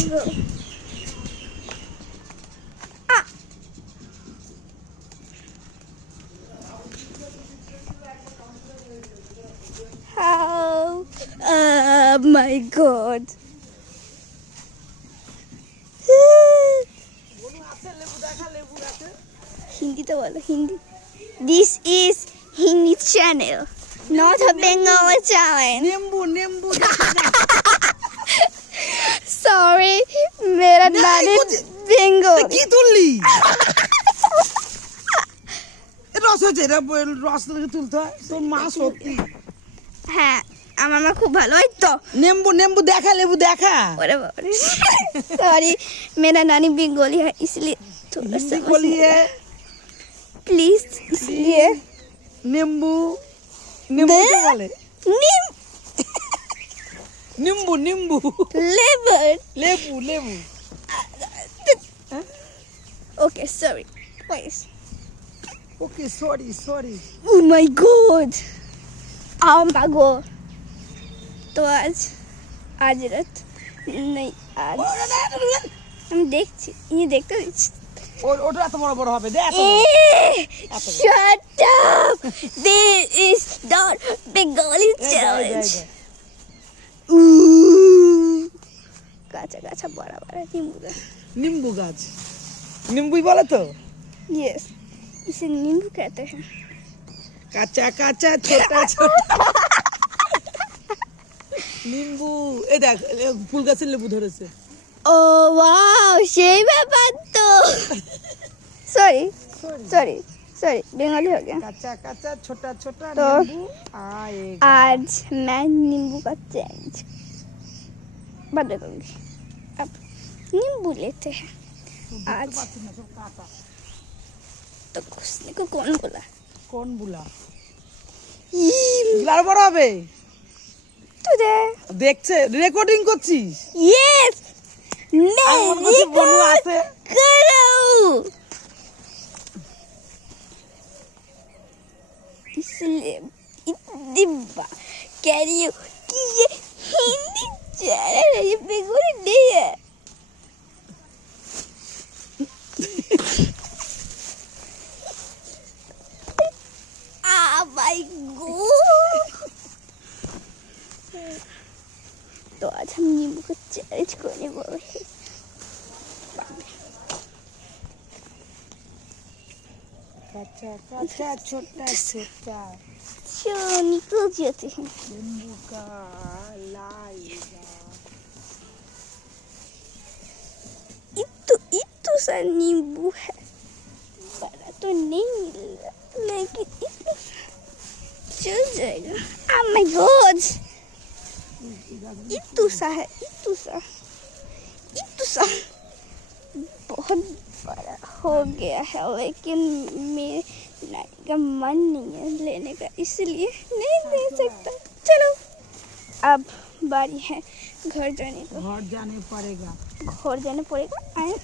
mango. Ah. How? Oh my God. Hindi to bolo, Hindi. This is Hindi channel, not a Bengali channel. নিম্বু Sorry, मेरा नानी Bengali. কি তুললি রস হচ্ছে রস থেকে তুলতে হয় তোর মা সত্যি হ্যাঁ আমার মা খুব ভালো হয় তো নেম্বু দেখা লেবু দেখা ওরে বাবারে सॉरी मेरा नानी बंगाली है इसलिए थोड़ा सा বলিয়ে प्लीज इसलिए নেম্বু কি বলে নিম্বু लेबर লেবু okay sorry please okay sorry Oh my God! मागो तो आज रात नहीं आज हम ये देखते ওটা এত বড় হবে দে Shut up! This is not Bengali challenge. गाचा बड़ा नींबू নিম্বু গাছ নিম্বুই বলে তো यस इसे नींबू कहते हैं কাঁচা ছোটা নিম্বু এই দেখ ফুল গাছের লেবু ধরেছে ও ওয়াও সেই ব্যাপার তো सॉरी बंगाली हो गया কাঁচা ছোটা तो নিম্বু आएगा आज मैं नींबू का चैलेंज बता दूंगी अब नींबू लेते हैं आज तो घुसने को कौन बोला কোন বুলা এগুলো আরো বড় হবে तुझे দেখছে রেকর্ডিং করছিস यस मैं আমার কাছে বনু আছে करो इसलिए इतनी बार कह रही हूँ कि ये हिंदी चैनल है ये बेंगोली नहीं है माय गॉड तो आज हम नींबू का चैलेंज करने वाले हैं কাঁচা ছোটা चलो निकल जाते हैं নিম্বু का लाएगा इतू सा नींबू है बड़ा तो नहीं मिल रहा लेकिन इतना चल जाएगा oh my god इतू सा है इतू सा बहुत बड़ा हो गया है लेकिन मेरे नानी का मन नहीं है लेने का इसलिए नहीं ले सकता चलो अब बारी है घर जाने को घर जाने पड़ेगा and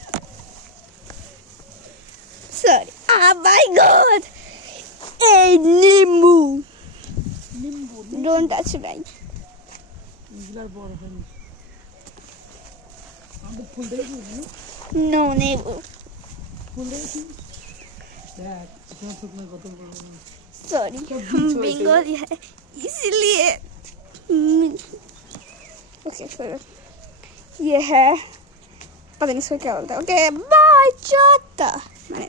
sorry oh my god a नींबू don't touch me এগুলার বড় হয়নি আমাদের ফুল দেখি no नींबू ফুল দেখি দেখ তোমার শুকনো কত বড় सॉरी हम बंगाली है इसलिए ओके छोड़ो ये है पता नहीं इसको क्या बोलता है ओके बाय चाटा मैंने